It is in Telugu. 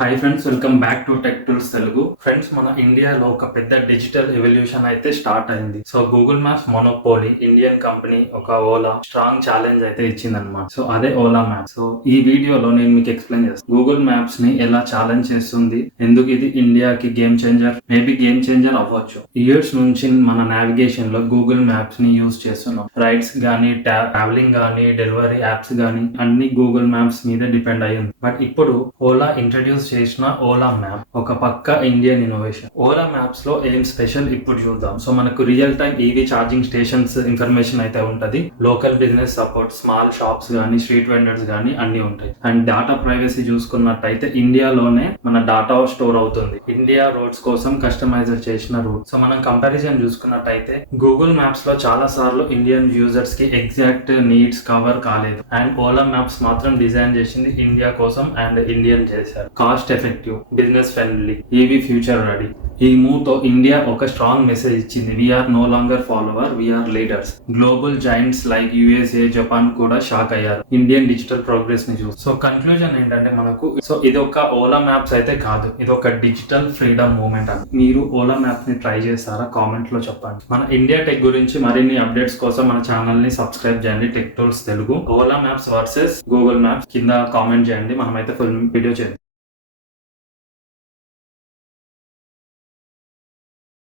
Hi friends, welcome back to tech tools Telugu. Friends, మన ఇండియాలో ఒక పెద్ద డిజిటల్ ఎవల్యూషన్ అయితే స్టార్ట్ అయింది. So Google maps monopoly Indian company ఒక ఓలా స్ట్రాంగ్ ఛాలెంజ్ అయితే ఇచ్చిందనమాట. సో అదే ఓలా మ్యాప్స్. సో ఈ వీడియోలో నేను మీకు ఎక్స్ప్లెయిన్ చేస్తాను గూగుల్ మ్యాప్స్ ని ఎలా ఛాలెంజ్ చేస్తుంది, ఎందుకు ఇది ఇండియాకి game changer, maybe game changer అవ్వచ్చు. ఇయర్స్ నుంచి మన నావిగేషన్ లో గూగుల్ మ్యాప్స్ ని యూజ్ చేస్తున్నాం. రైడ్స్ గానీ, ట్రావెలింగ్ గానీ, డెలివరీ యాప్స్ గానీ అన్ని గూగుల్ మ్యాప్స్ మీద డిపెండ్ అయ్యి ఉంది. బట్ ఇప్పుడు ఓలా ఇంట్రడ్యూస్ చేసిన ఓలా మ్యాప్ ఒక పక్క ఇండియన్ ఇన్నోవేషన్. ఓలా మ్యాప్స్ లో ఏం స్పెషల్ ఇప్పుడు చూద్దాం. సో మనకు real time EV charging stations information అయితే ఉంటది. Local business support, small shops గానీ, స్ట్రీట్ వెండర్స్ గానీ అన్ని ఉంటాయి. అండ్ డాటా ప్రైవసీ చూసుకున్నట్టయితే ఇండియాలోనే మన డాటా స్టోర్ అవుతుంది. ఇండియా రోడ్స్ కోసం కస్టమైజర్ చేసిన రూట్. సో మనం కంపారిజన్ చూసుకున్నట్టయితే గూగుల్ మ్యాప్స్ లో చాలా సార్లు ఇండియన్ యూజర్స్ కి ఎగ్జాక్ట్ నీడ్స్ కవర్ కాలేదు. అండ్ ఓలా మ్యాప్స్ మాత్రం డిజైన్ చేసింది ఇండియా కోసం అండ్ ఇండియన్ చేశారు. Cost effective, business friendly, EV future ready. ఈ మూవ్ తో ఇండియా ఒక స్ట్రాంగ్ మెసేజ్ ఇచ్చింది. We're no longer follower, we're leaders. Global giants like USA, Japan కూడా షాక్ అయ్యారు ఇండియన్ డిజిటల్ ప్రోగ్రెస్ ని చూసి. సో కన్క్లూజన్ ఏంటంటే మనకు ఇది ఒక ఓలా మ్యాప్స్ అయితే కాదు, ఇది ఒక డిజిటల్ ఫ్రీడమ్ మూవ్మెంట్ అని. మీరు ఓలా మ్యాప్ ని ట్రై చేస్తారా? కామెంట్ లో చెప్పండి. మన ఇండియా టెక్ గురించి మరిన్ని అప్డేట్స్ కోసం మన ఛానల్ ని సబ్స్క్రైబ్ చేయండి. Tech tools Telugu. Ola maps versus Google maps కింద కామెంట్ చేయండి. మనమైతే ఫుల్ వీడియో చేయండి.